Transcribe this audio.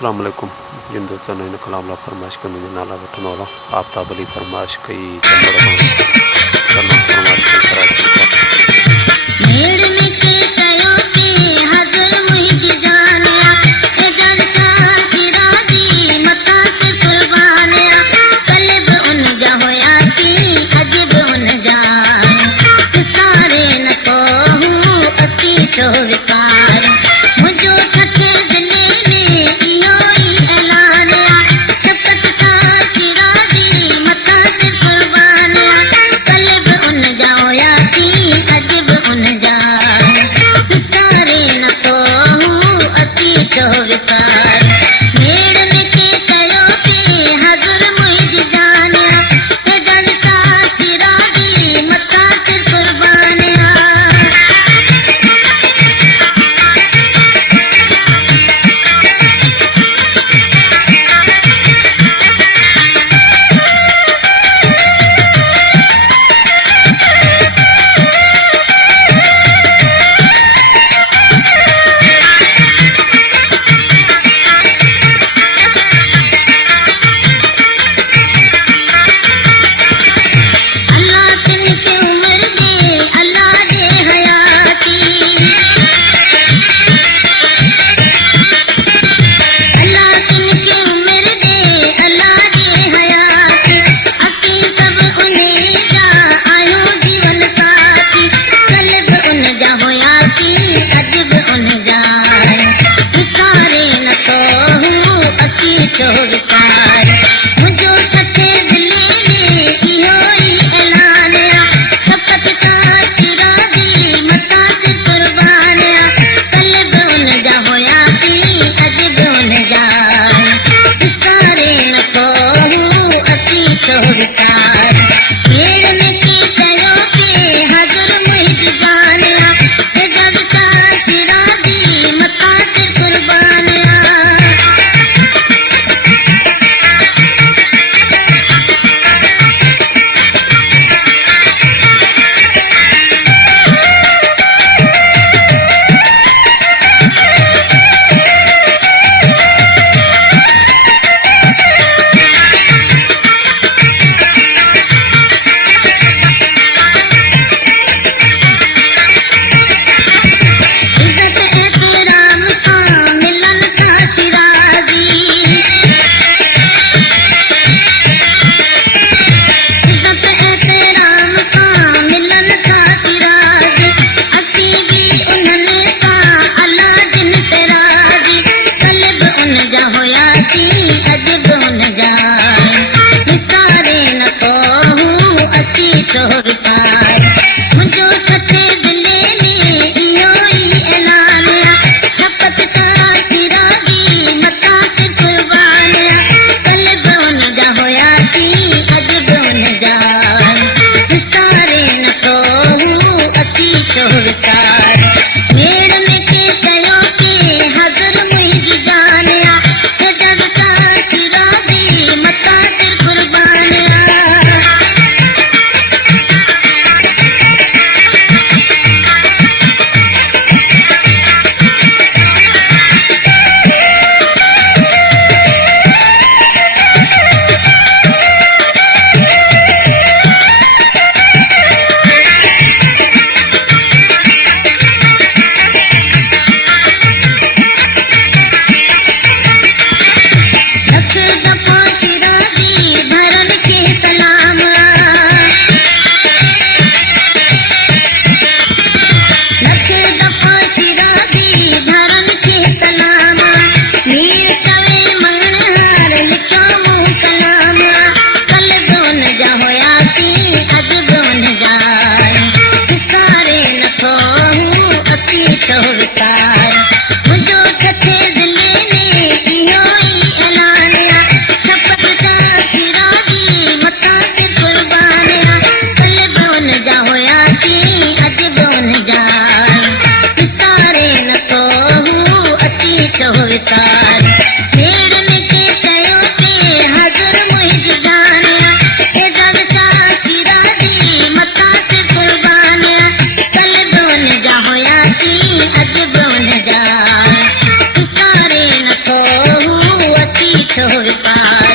अस्सलाम वालेकुम जिन दोस्तों ने कलाम ला फरमाइश कर मुझे नाला बटन वाला आफ्ताब अली फरमाइश कई चंबर सलमान फरमाइश कई कराची भेड़ में के चयो के हजर मुहिज जानिया इधर शाह शिराजी मता से कुर्बानिया कल्ब उन जा होया थी अजब उन जान सारे न तो हूँ असी चो विसार मुझो ठठे दिले में इहो ही ऐलानिया शफकत शाह शिराजी मता से कुर्बानिया कल्ब उन जा होया थी अजब उन जान सारे न तो हूँ असी चो विसार भेड़ में के चयो के हजर मुहिज जानिया इधर शाह शिराजी मता से कुर्बानिया अल्लाह तिनके उम्र दे अल्लाह दे हयाती अल्लाह तिनके उम्र दे अल्लाह दे हयाती असी सब उन्हें जा आयो जीवन साथी कल्ब उन जा होयाती अजब उन जान सारे न तो हूँ असी चो विसार मुझो ठठे दिले में इहो ही ऐलानिया शफकत शाह शिराजी मता से कुर्बानिया कल्ब उन जा होया थी अजब उन जान सारे न तो हूँ असी चो विसार भेड़ में के चयो के हजर मुहिज जानिया इधर शाह शिराजी मता से कुर्बानिया छो विसार